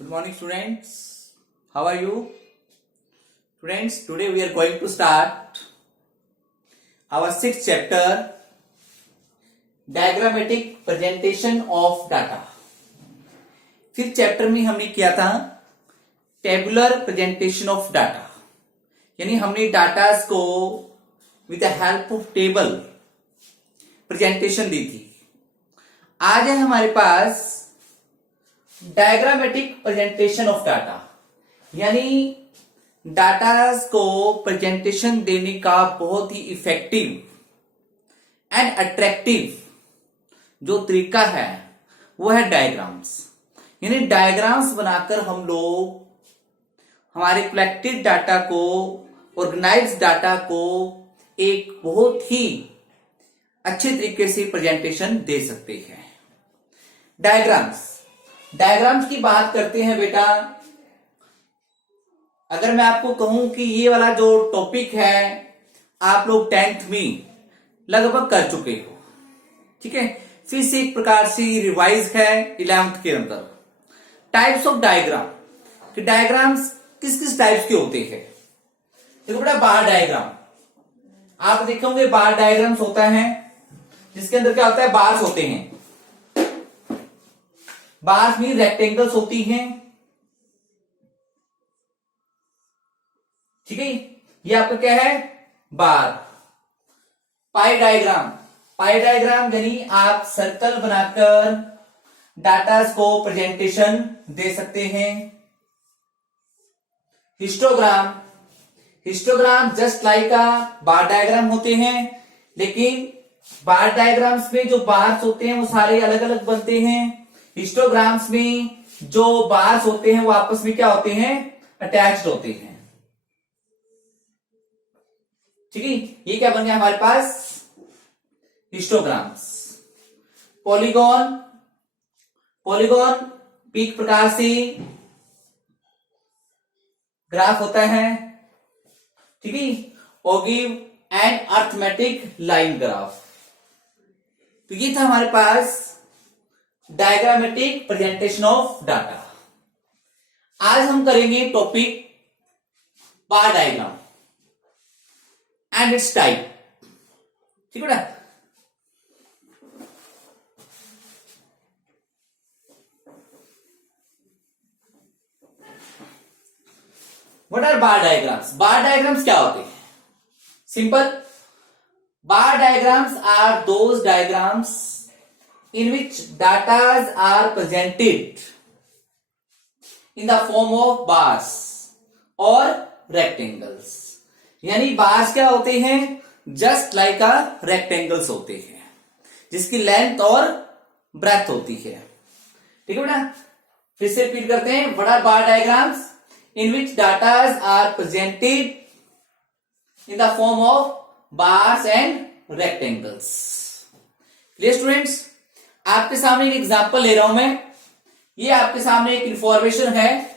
Good morning, students. How are you? Students, today we are going to start our sixth chapter, Diagrammatic Presentation of Data. Fifth chapter में हमने किया था tabular presentation of data, यानी हमने datas को with the help of table presentation दी थी। आज है हमारे पास डायग्रामेटिक प्रेजेंटेशन ऑफ डाटा, यानी डाटास को प्रेजेंटेशन देने का बहुत ही इफेक्टिव एंड अट्रैक्टिव जो तरीका है वो है डायग्राम्स। यानी डायग्राम्स बनाकर हम लोग हमारे कलेक्टेड डाटा को, ऑर्गेनाइज्ड डाटा को एक बहुत ही अच्छे तरीके से प्रेजेंटेशन दे सकते हैं। डायग्राम्स की बात करते हैं बेटा। अगर मैं आपको कहूं कि ये वाला जो टॉपिक है आप लोग 10th में लगभग कर चुके हो, ठीक है, फिर से एक प्रकार से रिवाइज है 11th के अंदर। टाइप्स ऑफ डायग्राम, कि डायग्राम्स किस किस टाइप्स के होते हैं। देखो बेटा, बार डायग्राम आप देखोगे, बार डायग्राम्स होता है जिसके अंदर क्या होता है, बार्स होते हैं। बार्स में रेक्टेंगल्स होती हैं, ठीक है, ये आपका क्या है, बार। पाई डायग्राम यानी आप सर्कल बनाकर डाटास को प्रेजेंटेशन दे सकते हैं। हिस्टोग्राम जस्ट लाइक अ बार डायग्राम होते हैं, लेकिन बार डायग्राम्स में जो बार्स होते हैं वो सारे अलग अलग बनते हैं। हिस्टोग्राम्स में जो बार्स होते हैं वो आपस में क्या होते हैं, अटैच्ड होते हैं, ठीक है। ये क्या बन गया हमारे पास, हिस्टोग्राम्स। पॉलीगॉन भी एक प्रकार से ग्राफ होता है, ठीक है। ओगिव एंड अर्थमेटिक लाइन ग्राफ। तो ये था हमारे पास डायग्रामेटिक प्रेजेंटेशन ऑफ डाटा। आज हम करेंगे topic bar diagram and it's type, ठीक है ना। What are bar diagrams? Bar diagrams क्या होते हैं? Simple. Bar diagrams are those diagrams in which data are presented in the form of bars or rectangles. यानी bars क्या होते हैं, just like a rectangles होते हैं, जिसकी लेंथ और ब्रेथ होती है, ठीक है बेटा। फिर से रिपीट करते हैं, what are bar diagrams? In which data are presented in the form of bars and rectangles. Clear students? आपके सामने एक एग्जांपल ले रहा हूं मैं। ये आपके सामने एक इंफॉर्मेशन है,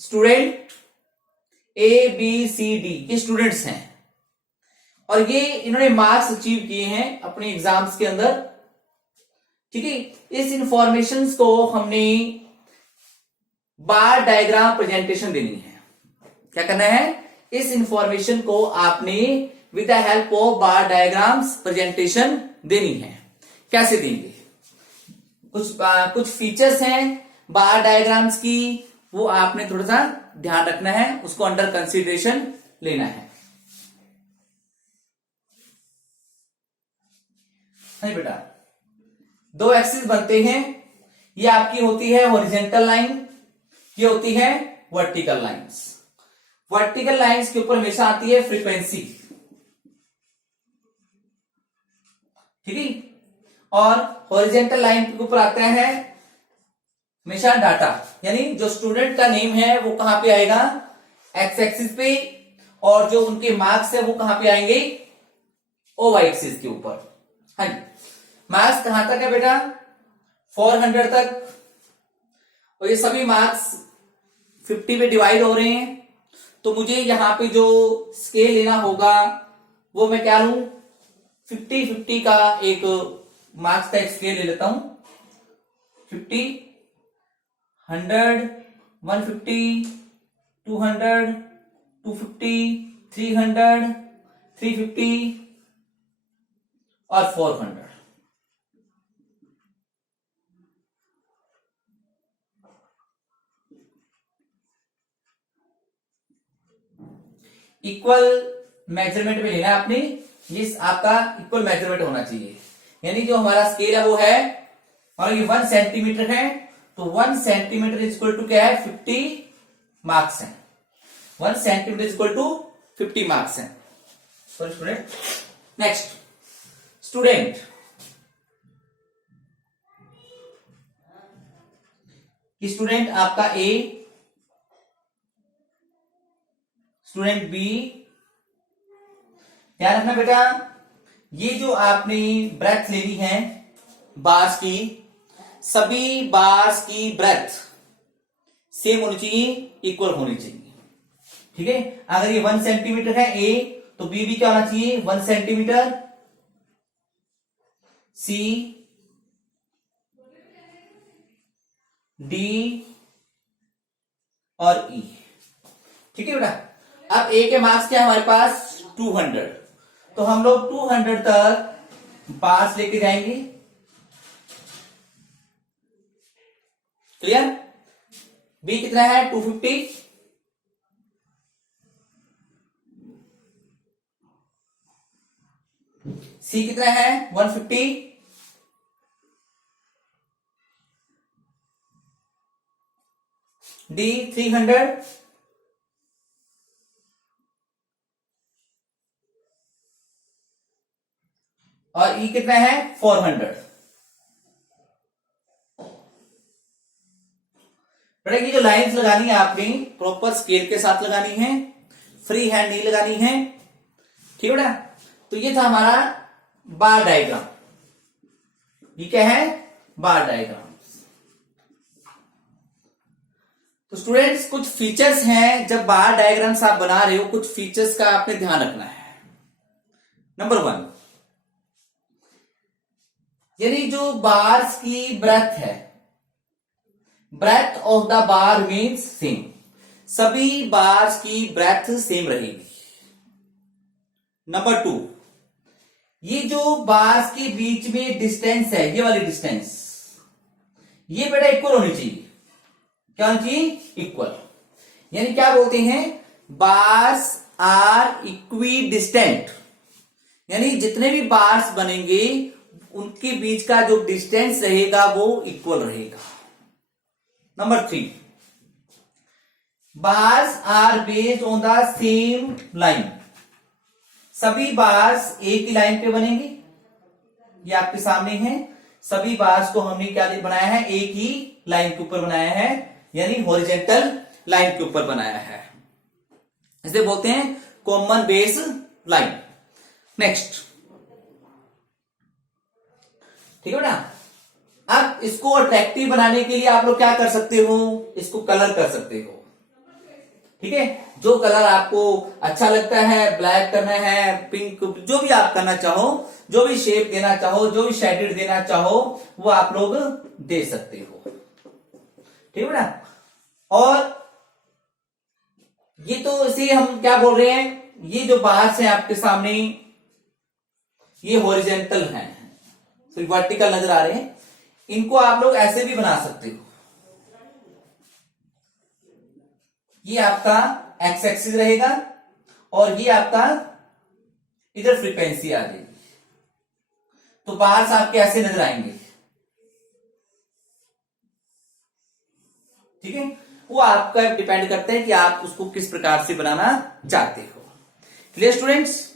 स्टूडेंट ABCD ये स्टूडेंट्स हैं और ये इन्होंने मार्क्स अचीव किए हैं अपने एग्जाम्स के अंदर, ठीक है। इस इंफॉर्मेशन को हमने बार डायग्राम प्रेजेंटेशन देनी है। क्या करना है, इस इंफॉर्मेशन को आपने with the help of bar diagrams presentation देनी है। कैसे देंगे, कुछ फीचर्स हैं बार डायग्राम्स की, वो आपने थोड़ा सा ध्यान रखना है, उसको अंडर कंसीडरेशन लेना है। नहीं बेटा, दो एक्सिस बनते हैं, ये आपकी होती है हॉरिजॉन्टल लाइन, ये होती है वर्टिकल लाइंस। वर्टिकल लाइंस के ऊपर हमेशा आती है फ्रीक्वेंसी, ठीक है, और हॉरिजॉन्टल लाइन के ऊपर आता है हमेशा डाटा, यानी जो स्टूडेंट का नेम है वो कहां पे आएगा, एक्स एक्सिस पे, और जो उनके मार्क्स है वो कहां पे आएंगे, वाई एक्सिस के ऊपर। हाँ जी, मार्क्स कहां तक है बेटा, 400 तक, और ये सभी मार्क्स 50 पे डिवाइड हो रहे हैं। तो मुझे यहां पे जो स्केल लेना होगा वो मैं क्या लूं, 50-50 का एक मार्क्स का एक स्केल ले लेता हूं, 50, 100, 150, 200, 250, 300, 350 और 400। इक्वल मेजरमेंट में लेना है आपने, ये आपका इक्वल मेजरमेंट होना चाहिए। यानी जो हमारा स्केल है वो है, और ये 1 सेंटीमीटर है, तो 1 सेंटीमीटर इज इक्वल टू क्या है, 50 मार्क्स है। 1 centimetre is equal to 50 marks है। Sorry student. Next, student student आपका ए, स्टूडेंट बी। ध्यान रखना बेटा, ये जो आपने ब्रेथ लेनी है बार्स की, सभी बार्स की ब्रेथ सेम होनी चाहिए, इक्वल होनी चाहिए। ठीक है, अगर ये 1 सेंटीमीटर है ए, तो बी भी क्या होना चाहिए, 1 सेंटीमीटर। सी, डी और ई। ठीक है बेटा। अब ए के मार्क्स क्या है हमारे पास, 200, तो हम लोग 200 तक बार्स लेके जाएंगे। क्लियर। बी कितना है, 250। सी कितना है, 150। डी 300। और ई कितना है, 400। बेटा ये जो लाइंस लगानी है आपने प्रॉपर स्केल के साथ लगानी है, फ्री हैंड नहीं लगानी है। ठीक है बेटा। तो ये था हमारा बार डायग्राम। ये क्या है, बार डायग्राम। तो स्टूडेंट्स कुछ फीचर्स हैं, जब बार डायग्राम्स आप बना रहे हो, कुछ फीचर्स का आपने ध्यान रखना है। नंबर 1, यानी जो बार्स की ब्रेथ है, breadth of the bar means same, सभी बार्स की ब्रेथ सेम रहेगी। नंबर 2, ये जो बार्स के बीच में डिस्टेंस है, ये वाली डिस्टेंस, ये बेटा इक्वल होनी चाहिए। क्या होनी चाहिए, इक्वल। यानी क्या बोलते हैं, बार्स आर इक्वी डिस्टेंट, यानी जितने भी बार्स बनेंगे उनके बीच का जो डिस्टेंस रहेगा वो इक्वल रहेगा। Number 3, bars are based on the same line, सभी बार्स एक ही लाइन पे बनेंगे। ये आपके सामने है, सभी बार्स को हमने क्या बनाया है, एक ही लाइन के ऊपर बनाया है, यानी हॉरिजॉन्टल लाइन के ऊपर बनाया है। इसे बोलते हैं कॉमन बेस लाइन। नेक्स्ट, ठीक है बेटा। अब इसको अट्रैक्टिव बनाने के लिए आप लोग क्या कर सकते हो, इसको कलर कर सकते हो। ठीक है, जो कलर आपको अच्छा लगता है, ब्लैक करना है, पिंक, जो भी आप करना चाहो, जो भी शेप देना चाहो, जो भी शेडेड देना चाहो, वो आप लोग दे सकते हो। ठीक है बेटा। और ये तो इसे हम क्या बोल रहे हैं, ये जो बार्स हैं आपके सामने, ये हॉरिजॉन्टल हैं, सिर्फ वर्टिकल नजर आ रहे हैं। इनको आप लोग ऐसे भी बना सकते हो। ये आपका एक्स एक्सिस रहेगा और ये आपका इधर फ्रीक्वेंसी आ जाएगी, तो बार्स आपके ऐसे नजर आएंगे। ठीक है, वो आपका डिपेंड करता है कि आप उसको किस प्रकार से बनाना चाहते हो। Clear students.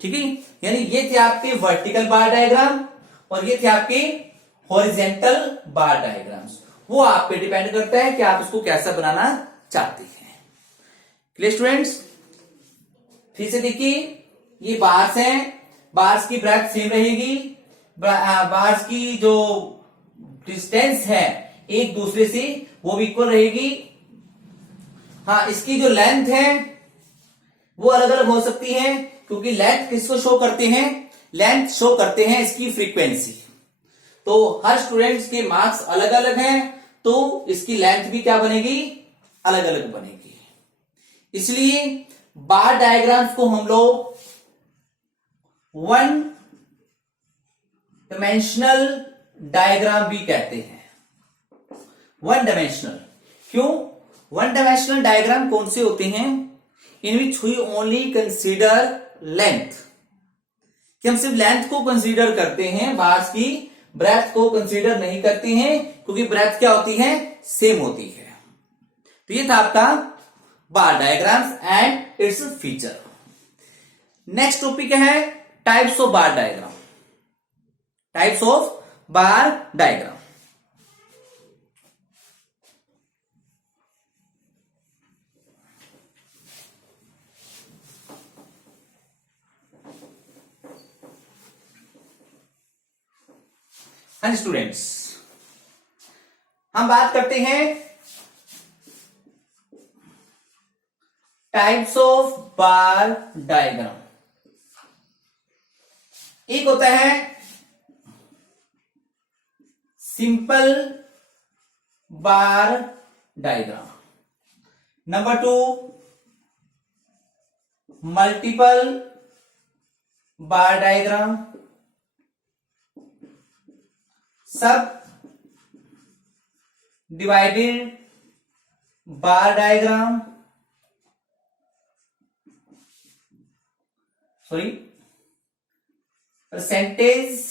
ठीक है, यानी ये थे आपके वर्टिकल बार डायग्राम और ये थे आपके हॉरिजॉन्टल बार डायग्राम्स। वो आप पे डिपेंड करता है कि आप उसको कैसा बनाना चाहते हैं। Clear students. फिर से देखिए, ये बार्स हैं, बार्स की ब्रेथ सेम रहेगी, बार्स की जो डिस्टेंस है एक दूसरे से वो भी इक्वल रहेगी। हाँ, इसकी जो लेंथ है वो अलग अलग हो सकती है, क्योंकि लेंथ किसको शो करते हैं, लेंथ शो करते हैं इसकी फ्रीक्वेंसी। तो हर स्टूडेंट्स के मार्क्स अलग अलग हैं, तो तो इसकी लेंथ भी क्या बनेगी, अलग अलग बनेगी। इसलिए बार डायग्राम्स को हम लोग वन डायमेंशनल डायग्राम भी कहते हैं। वन डायमेंशनल क्यों? वन डायमेंशनल डायग्राम कौन से होते हैं? In which we only consider length, कि हम सिर्फ लेंथ को कंसीडर करते हैं, बार्स की ब्रेथ को कंसीडर नहीं करते हैं, क्योंकि ब्रेथ क्या होती है, सेम होती है। तो ये था आपका bar diagrams and its feature. Next topic है types of bar diagram. Types of bar diagram. हाँ स्टूडेंट्स, हम बात करते हैं टाइप्स ऑफ बार डायग्राम। एक होता है simple bar diagram, number 2 multiple bar diagram, subdivided bar diagram, sorry percentage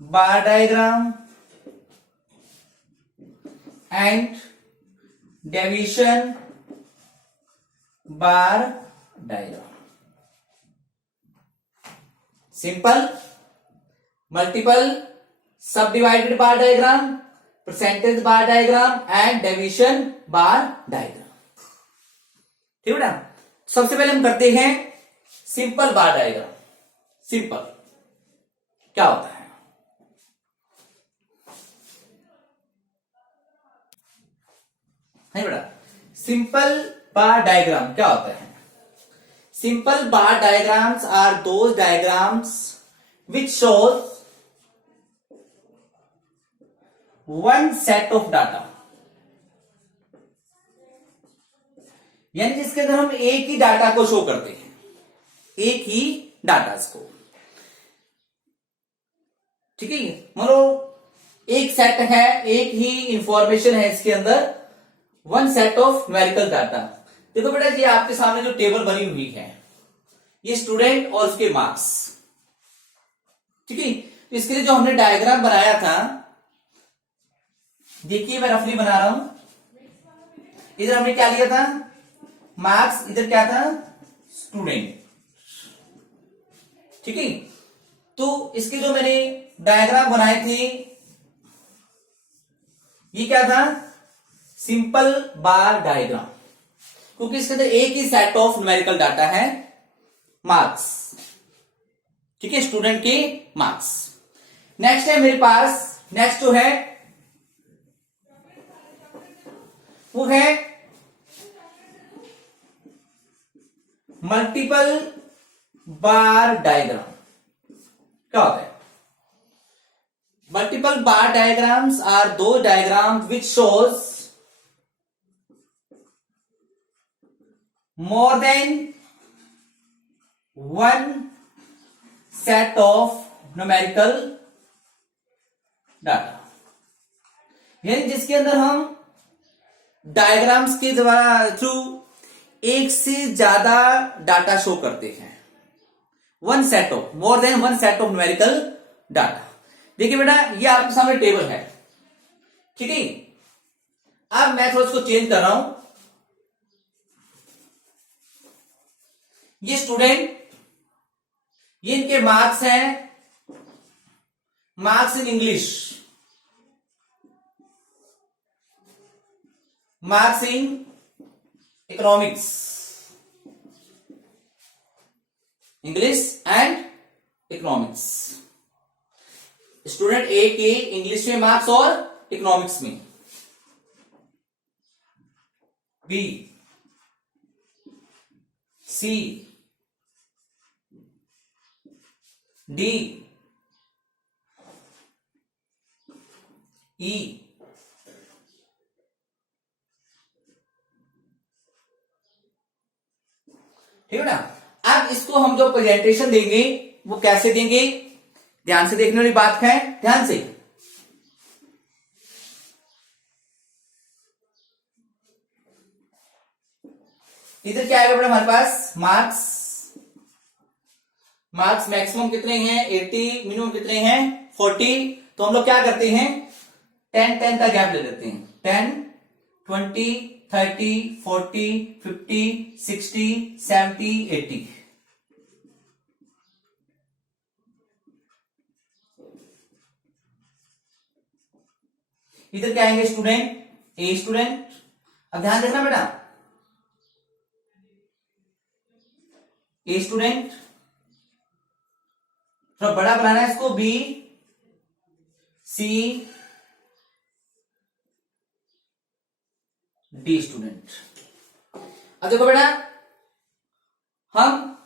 bar diagram and deviation bar diagram. Simple, multiple, subdivided bar diagram, percentage bar diagram and deviation bar diagram. ठीक है ना? सबसे पहले हम करते हैं simple bar diagram. Simple क्या होता है? है बेटा, सिंपल बार डायग्राम क्या होता है? Simple bar diagrams are those diagrams which shows one set of data, यानी जिसके अंदर हम एक ही डाटा को शो करते हैं, एक ही डाटा को। ठीक है, मान लो एक सेट है, एक ही इंफॉर्मेशन है इसके अंदर, one set of numerical data. देखो बेटा, ये आपके सामने जो टेबल बनी हुई है, ये स्टूडेंट और उसके मार्क्स। ठीक है, तो इसके लिए जो हमने डायग्राम बनाया था, देखिए मैं रफली बना रहा हूं। इधर हमने क्या लिया था, मार्क्स, इधर क्या था, स्टूडेंट। ठीक है, तो इसके जो मैंने डायग्राम बनाए थे, ये क्या था, सिंपल बार डायग्राम, क्योंकि इसके अंदर एक ही सेट ऑफ न्यूमेरिकल डाटा है, मार्क्स। ठीक है, स्टूडेंट के मार्क्स। नेक्स्ट है मेरे पास, नेक्स्ट जो है वो है मल्टीपल बार डायग्राम। क्या होता है? मल्टीपल बार डायग्राम्स आर दो diagram which shows more than one set of numerical data, यानी जिसके अंदर हम डायग्राम्स के थ्रू एक से ज्यादा डाटा शो करते हैं। One set of, more than one set of numerical data. देखिए बेटा, ये आपके सामने टेबल है। ठीक है, अब मैं थोड़ा इसको चेंज कर रहा हूं। ये स्टूडेंट, ये इनके मार्क्स हैं, marks in English, marks in economics, English and economics. Student A के इंग्लिश में मार्क्स और इकोनॉमिक्स में, बी, सी, डी, ई। ठीक है ना। अब इसको हम जो प्रेजेंटेशन देंगे वो कैसे देंगे, ध्यान से देखने वाली बात है, ध्यान से। इधर क्या आएगा बेटा हमारे पास, मार्क्स। मार्क्स मैक्सिमम कितने हैं 80, मिनिमम कितने हैं 40। तो हम लोग क्या करते हैं 10 का गैप ले लेते हैं, 10, 20, 30, 40, 50, 60, 70, 80। इधर क्या आएंगे स्टूडेंट, ए स्टूडेंट। अब ध्यान देखना बेटा, ए स्टूडेंट, थोड़ा बड़ा बनाना है इसको, बी, सी, डी स्टूडेंट। अब देखो बेटा, हम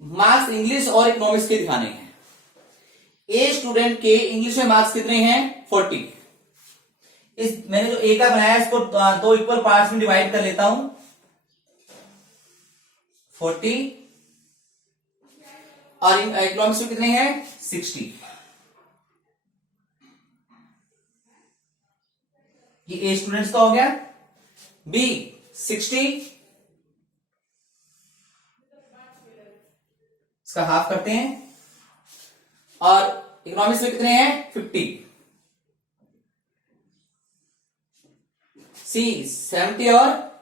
मार्क्स इंग्लिश और इकोनॉमिक्स के दिखाने हैं। ए स्टूडेंट के इंग्लिश में मार्क्स कितने हैं 40। इस मैंने जो ए का बनाया इसको दो इक्वल पार्ट्स में डिवाइड कर लेता हूं, 40, और इकोनॉमिक्स में कितने हैं 60। ये ए स्टूडेंट्स का हो गया। बी 60, इसका हाफ करते हैं, और इकोनॉमिक्स में कितने हैं 50। सी 70 और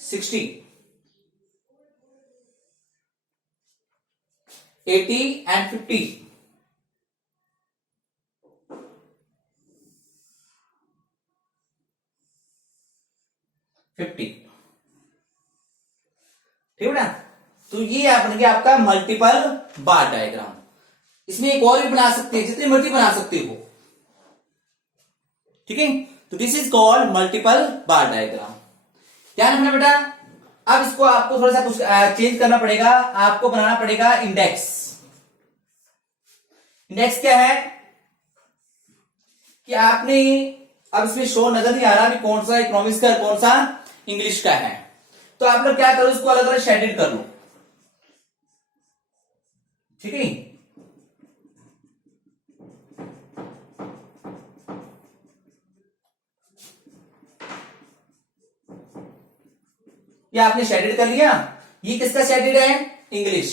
60, 80 and 50। ठीक है ना। तो ये बन गया आपका मल्टीपल बार डायग्राम। इसमें एक और भी बना सकते हैं, जितनी मर्जी बना सकते हो, ठीक है। तो this is called multiple bar diagram. ध्यान रखना बेटा। अब इसको आपको थोड़ा सा कुछ चेंज करना पड़ेगा, आपको बनाना पड़ेगा इंडेक्स। इंडेक्स क्या है कि आपने, अब इसमें शो नजर नहीं आ रहा कि कौन सा इकोनॉमिक्स का कौन सा इंग्लिश का है, तो आप लोग क्या करो, इसको अलग अलग शेडेड कर लो, ठीक है। ये आपने शेडेड कर लिया। ये किसका शेडेड है, इंग्लिश।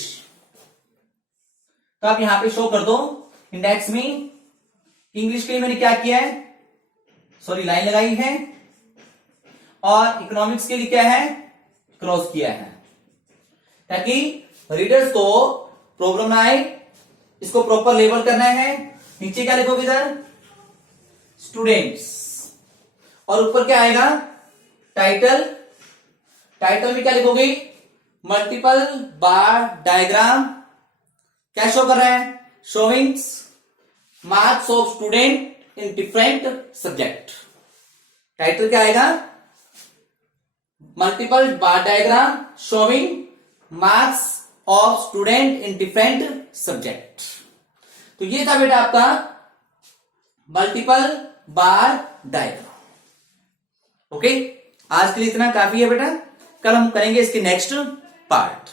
तो आप यहां पे शो कर दो इंडेक्स में। इंग्लिश के लिए मैंने क्या किया है, सॉरी लाइन लगाई है, और इकोनॉमिक्स के लिए क्या है, क्रॉस किया है, ताकि रीडर्स को प्रॉब्लम ना आए। इसको प्रॉपर लेबल करना है। नीचे क्या लिखोगे इधर, स्टूडेंट्स, और ऊपर क्या आएगा, टाइटल। टाइटल में क्या लिखोगे, मल्टीपल बार डायग्राम। क्या शो कर रहा है, showings marks of student in different subject. Title क्या आएगा, multiple bar diagram showing marks of student in different subject. तो ये था बेटा आपका मल्टीपल बार डायग्राम। ओके, आज के लिए इतना काफी है बेटा। कल हम करेंगे इसके नेक्स्ट पार्ट।